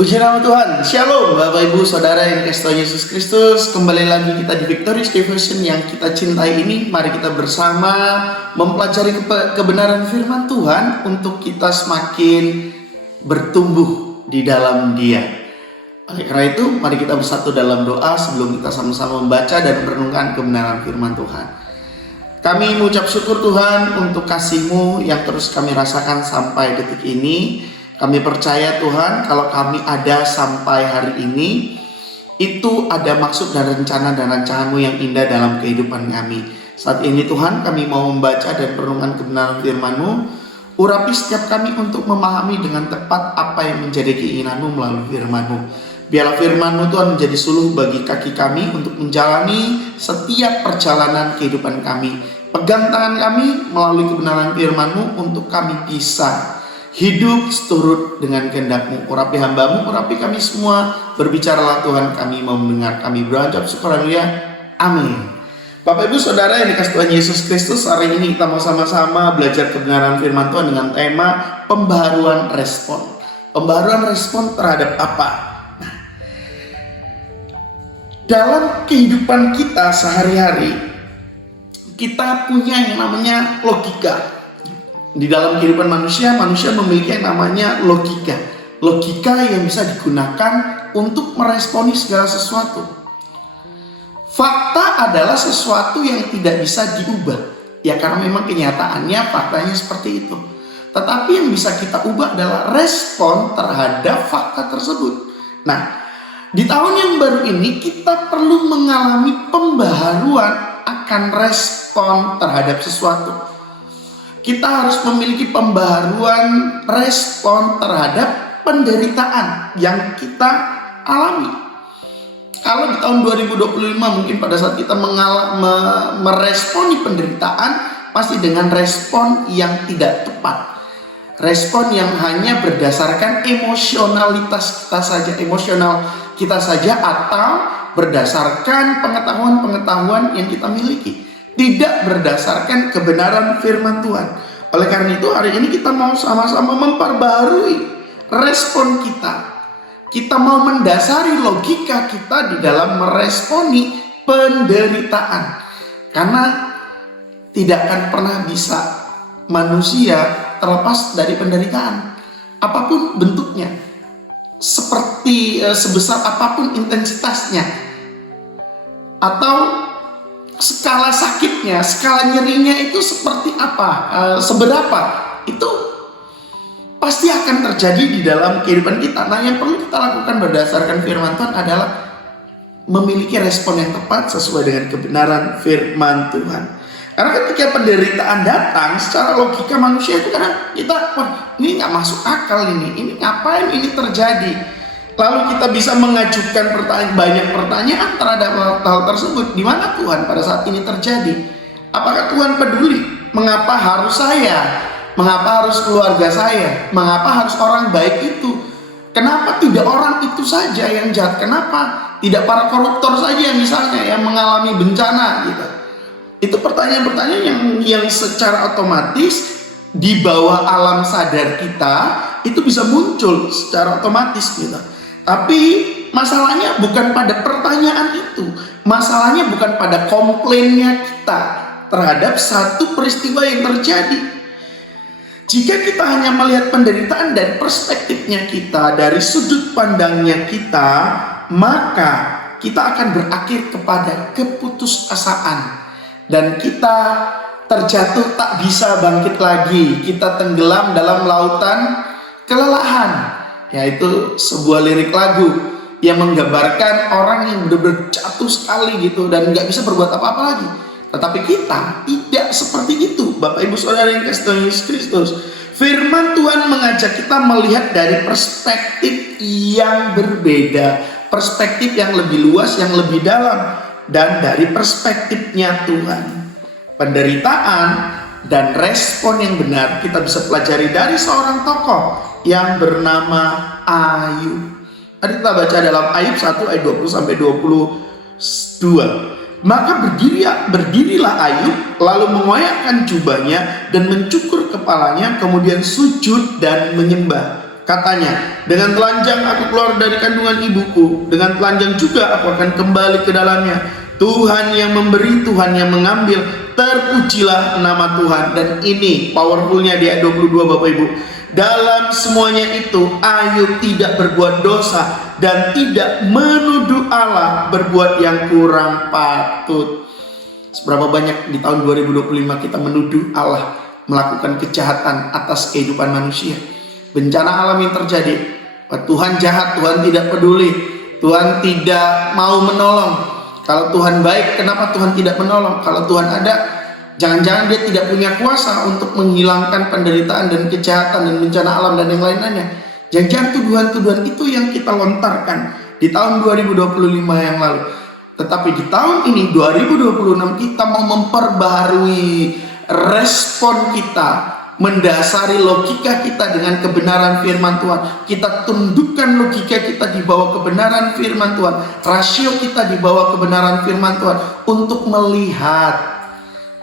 Puji nama Tuhan, Shalom Bapak Ibu Saudara yang dikasihi Tuhan Yesus Kristus. Kembali lagi kita di Victorious Devotion yang kita cintai ini. Mari kita bersama mempelajari kebenaran firman Tuhan untuk kita semakin bertumbuh di dalam Dia. Oleh karena itu, mari kita bersatu dalam doa sebelum kita sama-sama membaca dan merenungkan kebenaran firman Tuhan. Kami mengucap syukur Tuhan untuk kasih-Mu yang terus kami rasakan sampai detik ini. Kami percaya Tuhan, kalau kami ada sampai hari ini, itu ada maksud dan rencana-Mu yang indah dalam kehidupan kami. Saat ini Tuhan, kami mau membaca dan merenungkan kebenaran firman-Mu. Urapi setiap kami untuk memahami dengan tepat apa yang menjadi keinginan-Mu melalui firman-Mu. Biarlah firman-Mu Tuhan menjadi suluh bagi kaki kami untuk menjalani setiap perjalanan kehidupan kami. Pegang tangan kami melalui kebenaran firman-Mu untuk kami bisa hidup seturut dengan kehendak-Mu. Urapi hamba-Mu, urapi kami semua. Berbicaralah Tuhan, kami mau mendengar. Kami berucap syukur, haleluya. Amin. Bapak Ibu Saudara yang dikasihi Tuhan Yesus Kristus, hari ini kita mau sama-sama belajar kebenaran firman Tuhan dengan tema pembaharuan respon. Pembaharuan respon terhadap apa? Nah, dalam kehidupan kita sehari-hari, kita punya yang namanya logika. Di dalam kehidupan manusia memiliki yang namanya logika. Logika yang bisa digunakan untuk meresponi segala sesuatu. Fakta adalah sesuatu yang tidak bisa diubah. Ya karena memang kenyataannya faktanya seperti itu. Tetapi yang bisa kita ubah adalah respon terhadap fakta tersebut. Nah, di tahun yang baru ini kita perlu mengalami pembaharuan akan respon terhadap sesuatu. Kita harus memiliki pembaharuan respon terhadap penderitaan yang kita alami. Kalau di tahun 2025 mungkin pada saat kita meresponi penderitaan, pasti dengan respon yang tidak tepat. Respon yang hanya berdasarkan emosionalitas kita saja atau berdasarkan pengetahuan yang kita miliki. Tidak berdasarkan kebenaran firman Tuhan. Oleh karena itu hari ini kita mau sama-sama memperbaharui respon kita. Kita mau mendasari logika kita di dalam meresponi penderitaan. Karena tidak akan pernah bisa manusia terlepas dari penderitaan. Apapun bentuknya. Sebesar apapun intensitasnya. Atau skala sakitnya, skala nyerinya itu seperti apa, seberapa, itu pasti akan terjadi di dalam kehidupan kita. Nah, yang perlu kita lakukan berdasarkan firman Tuhan adalah memiliki respon yang tepat sesuai dengan kebenaran firman Tuhan. Karena ketika penderitaan datang, secara logika manusia itu kadang kita, wah ini gak masuk akal ini ngapain ini terjadi? Lalu kita bisa mengajukan banyak pertanyaan terhadap hal tersebut. Di mana Tuhan pada saat ini terjadi? Apakah Tuhan peduli? Mengapa harus saya? Mengapa harus keluarga saya? Mengapa harus orang baik itu? Kenapa tidak orang itu saja yang jahat? Kenapa tidak para koruptor saja misalnya yang mengalami bencana gitu? Itu pertanyaan-pertanyaan yang secara otomatis di bawah alam sadar kita itu bisa muncul secara otomatis gitu. Tapi masalahnya bukan pada pertanyaan itu. Masalahnya bukan pada komplainnya kita terhadap satu peristiwa yang terjadi. Jika kita hanya melihat penderitaan dari perspektifnya kita, dari sudut pandangnya kita, maka kita akan berakhir kepada keputusasaan. Dan kita terjatuh tak bisa bangkit lagi. Kita tenggelam dalam lautan kelelahan. Yaitu sebuah lirik lagu yang menggambarkan orang yang benar-benar jatuh sekali gitu dan nggak bisa berbuat apa-apa lagi. Tetapi kita tidak seperti itu, Bapak Ibu Saudara yang dikasihi Tuhan Yesus Kristus. Firman Tuhan mengajak kita melihat dari perspektif yang berbeda, perspektif yang lebih luas, yang lebih dalam, dan dari perspektifnya Tuhan. Penderitaan dan respon yang benar kita bisa pelajari dari seorang tokoh yang bernama Ayub. Tadi kita baca dalam Ayub 1 ayat 20 sampai 22. Maka berdirilah Ayub lalu mengoyakkan jubahnya dan mencukur kepalanya, kemudian sujud dan menyembah. Katanya, dengan telanjang aku keluar dari kandungan ibuku, dengan telanjang juga aku akan kembali ke dalamnya. Tuhan yang memberi, Tuhan yang mengambil, terpujilah nama Tuhan. Dan ini powerfulnya di ayat 22 Bapak Ibu. Dalam semuanya itu Ayub tidak berbuat dosa dan tidak menuduh Allah berbuat yang kurang patut. Seberapa banyak di tahun 2025 kita menuduh Allah melakukan kejahatan atas kehidupan manusia. Bencana alam yang terjadi, Tuhan jahat, Tuhan tidak peduli, Tuhan tidak mau menolong. Kalau Tuhan baik, kenapa Tuhan tidak menolong? Kalau Tuhan ada, jangan-jangan dia tidak punya kuasa untuk menghilangkan penderitaan dan kejahatan dan bencana alam dan yang lain-lainnya. Jangan-jangan tuduhan-tuduhan itu yang kita lontarkan di tahun 2025 yang lalu. Tetapi di tahun ini 2026 kita mau memperbaharui respon kita, mendasari logika kita dengan kebenaran firman Tuhan. Kita tundukkan logika kita di bawah kebenaran firman Tuhan, rasio kita di bawah kebenaran firman Tuhan, untuk melihat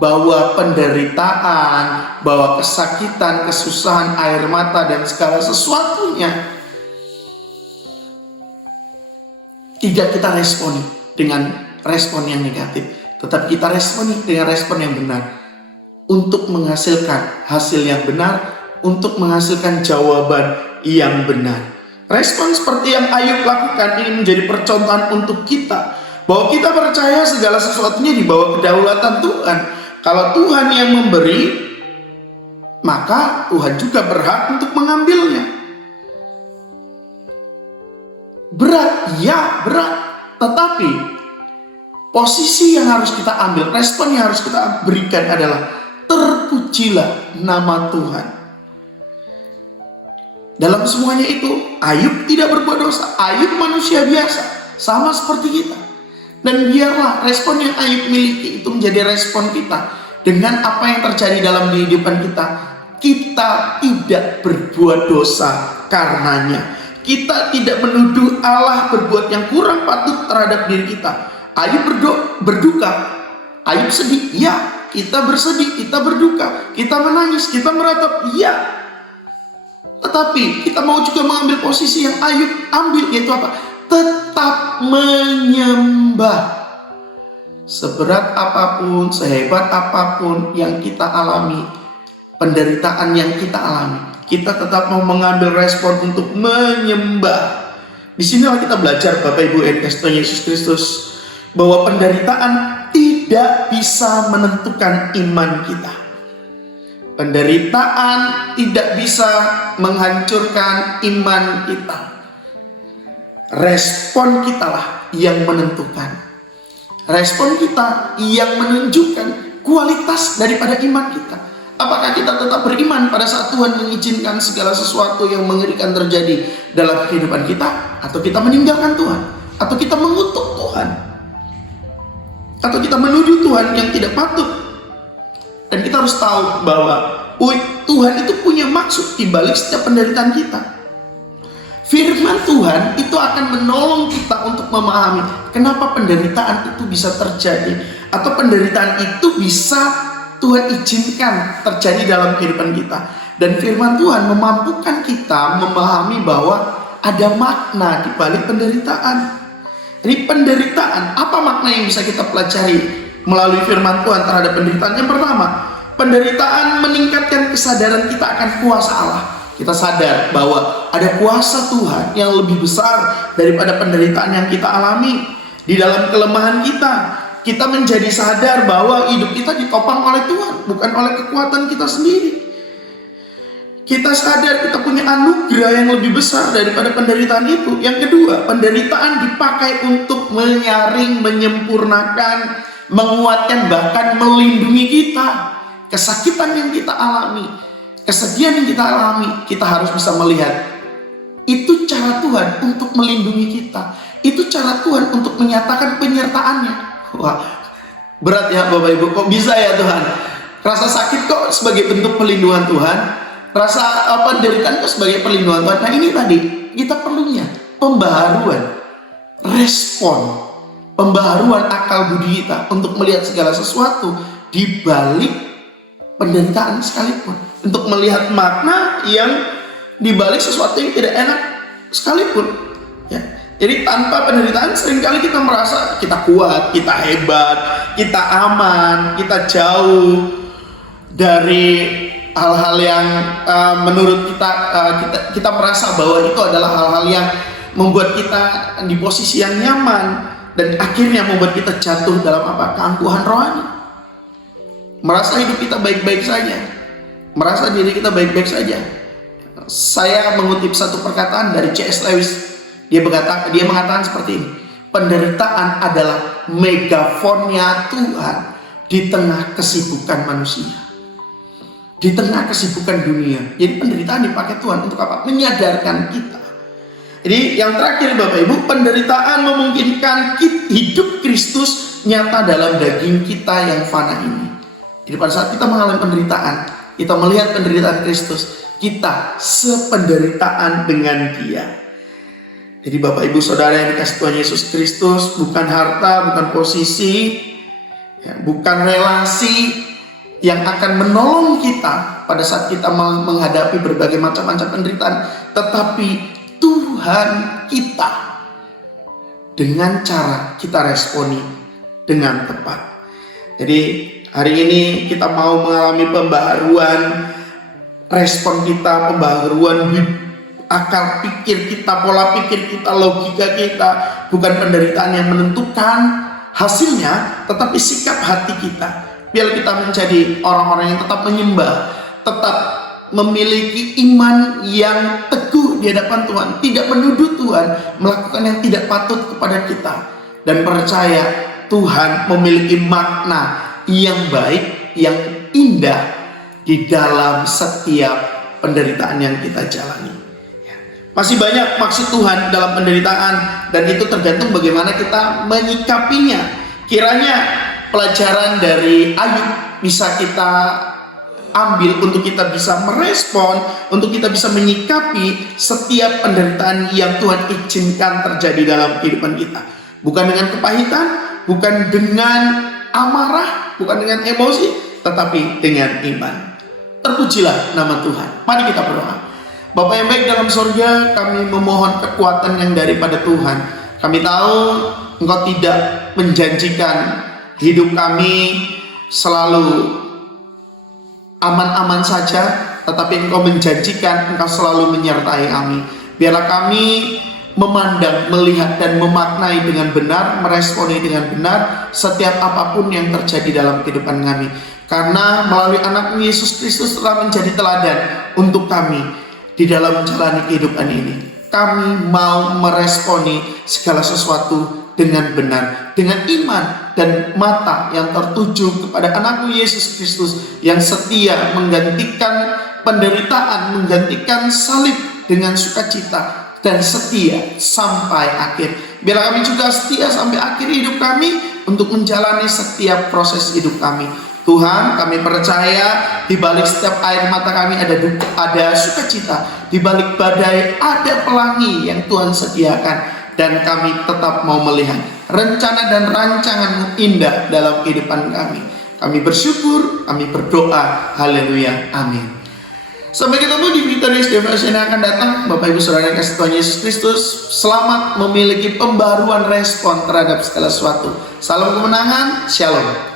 bahwa penderitaan, bahwa kesakitan, kesusahan, air mata, dan segala sesuatunya tidak kita responi dengan respon yang negatif, tetapi kita responi dengan respon yang benar, untuk menghasilkan hasil yang benar, untuk menghasilkan jawaban yang benar. Respon seperti yang Ayub lakukan ini menjadi percontohan untuk kita, bahwa kita percaya segala sesuatunya di bawah kedaulatan Tuhan. Kalau Tuhan yang memberi, maka Tuhan juga berhak untuk mengambilnya. Berat, ya berat, tetapi posisi yang harus kita ambil, respon yang harus kita berikan adalah terpujilah nama Tuhan. Dalam semuanya itu, Ayub tidak berbuat dosa. Ayub manusia biasa, sama seperti kita. Dan biarlah respon yang Ayub miliki itu menjadi respon kita. Dengan apa yang terjadi dalam kehidupan kita, kita tidak berbuat dosa karenanya. Kita tidak menuduh Allah berbuat yang kurang patut terhadap diri kita. Ayub berduka, Ayub sedih, ya. Kita bersedih, kita berduka, kita menangis, kita meratap, iya. Tetapi kita mau juga mengambil posisi yang Ayub ambil, yaitu apa? Tetap menyembah. Seberat apapun, sehebat apapun yang kita alami, penderitaan yang kita alami, kita tetap mau mengambil respon untuk menyembah. Disinilah kita belajar Bapak Ibu yang dikasihi Yesus Kristus, bahwa penderitaan tidak bisa menentukan iman kita. Penderitaan tidak bisa menghancurkan iman kita. Respon kitalah yang menentukan. Respon kita yang menunjukkan kualitas daripada iman kita. Apakah kita tetap beriman pada saat Tuhan mengizinkan segala sesuatu yang mengerikan terjadi dalam kehidupan kita, atau kita meninggalkan Tuhan, atau kita mengutuk Tuhan, atau kita menuduh Tuhan yang tidak patut. Dan kita harus tahu bahwa Tuhan itu punya maksud di balik setiap penderitaan kita. Firman Tuhan itu akan menolong kita untuk memahami kenapa penderitaan itu bisa terjadi, atau penderitaan itu bisa Tuhan izinkan terjadi dalam kehidupan kita. Dan firman Tuhan memampukan kita memahami bahwa ada makna di balik penderitaan. Ini penderitaan, apa makna yang bisa kita pelajari melalui firman Tuhan terhadap penderitaan? Yang pertama, penderitaan meningkatkan kesadaran kita akan kuasa Allah. Kita sadar bahwa ada kuasa Tuhan yang lebih besar daripada penderitaan yang kita alami. Di dalam kelemahan kita menjadi sadar bahwa hidup kita ditopang oleh Tuhan, bukan oleh kekuatan kita sendiri. Kita sadar kita punya anugerah yang lebih besar daripada penderitaan itu. Yang kedua, penderitaan dipakai untuk menyaring, menyempurnakan, menguatkan, bahkan melindungi kita. Kesakitan yang kita alami, kesedihan yang kita alami, kita harus bisa melihat itu cara Tuhan untuk melindungi kita. Itu cara Tuhan untuk menyatakan penyertaannya. Wah, berat ya Bapak Ibu, kok bisa ya Tuhan? Rasa sakit kok sebagai bentuk perlindungan Tuhan, rasa penderitaan kok sebagai perlindungan Tuhan. Nah ini tadi kita perlunya pembaharuan respon, pembaharuan akal budi kita untuk melihat segala sesuatu di balik penderitaan sekalipun, untuk melihat makna yang di balik sesuatu yang tidak enak sekalipun. Ya. Jadi tanpa penderitaan seringkali kita merasa kita kuat, kita hebat, kita aman, kita jauh dari hal-hal yang menurut kita merasa bahwa itu adalah hal-hal yang membuat kita di posisi yang nyaman dan akhirnya membuat kita jatuh dalam keangkuhan rohani. Merasa hidup kita baik-baik saja, merasa diri kita baik-baik saja. Saya mengutip satu perkataan dari C.S. Lewis. Dia mengatakan seperti ini: penderitaan adalah megafonnya Tuhan di tengah kesibukan manusia, di tengah kesibukan dunia. Jadi penderitaan dipakai Tuhan untuk apa? Menyadarkan kita. Jadi yang terakhir Bapak Ibu, penderitaan memungkinkan hidup Kristus nyata dalam daging kita yang fana ini. Jadi pada saat kita mengalami penderitaan, kita melihat penderitaan Kristus, kita sependeritaan dengan Dia. Jadi Bapak Ibu Saudara yang dikasih Tuhan Yesus Kristus, bukan harta, bukan posisi, bukan relasi yang akan menolong kita pada saat kita menghadapi berbagai macam-macam penderitaan, tetapi Tuhan kita dengan cara kita responi dengan tepat. Jadi hari ini kita mau mengalami pembaharuan respon kita, pembaharuan akal pikir kita, pola pikir kita, logika kita. Bukan penderitaan yang menentukan hasilnya, tetapi sikap hati kita. Biar kita menjadi orang-orang yang tetap menyembah, tetap memiliki iman yang teguh di hadapan Tuhan, tidak menuduh Tuhan melakukan yang tidak patut kepada kita, dan percaya Tuhan memiliki makna yang baik, yang indah di dalam setiap penderitaan yang kita jalani. Masih banyak maksud Tuhan dalam penderitaan, dan itu tergantung bagaimana kita menyikapinya. Kiranya pelajaran dari Ayub bisa kita ambil untuk kita bisa merespon, untuk kita bisa menyikapi setiap penderitaan yang Tuhan izinkan terjadi dalam kehidupan kita. Bukan dengan kepahitan, bukan dengan amarah, bukan dengan emosi, tetapi dengan iman. Terpujilah nama Tuhan. Mari kita berdoa. Bapa yang baik dalam surga, kami memohon kekuatan yang daripada Tuhan. Kami tahu Engkau tidak menjanjikan hidup kami selalu aman-aman saja, tetapi Engkau menjanjikan Engkau selalu menyertai kami. Biarlah kami memandang, melihat, dan memaknai dengan benar, meresponi dengan benar setiap apapun yang terjadi dalam kehidupan kami. Karena melalui anak Yesus Kristus telah menjadi teladan untuk kami di dalam menjalani kehidupan ini. Kami mau meresponi segala sesuatu dengan benar, dengan iman dan mata yang tertuju kepada anakmu Yesus Kristus yang setia menggantikan penderitaan, menggantikan salib dengan sukacita, dan setia sampai akhir. Biarlah kami juga setia sampai akhir hidup kami untuk menjalani setiap proses hidup kami. Tuhan, kami percaya di balik setiap air mata kami ada sukacita, di balik badai ada pelangi yang Tuhan sediakan, dan kami tetap mau melihat rencana dan rancangan-Mu indah dalam kehidupan kami. Kami bersyukur, kami berdoa, haleluya, amin. Sampai ketemu di Victorious Devotion yang akan datang. Bapak Ibu Saudara yang kasih Tuhan Yesus Kristus, selamat memiliki pembaruan respon terhadap segala sesuatu. Salam kemenangan, shalom.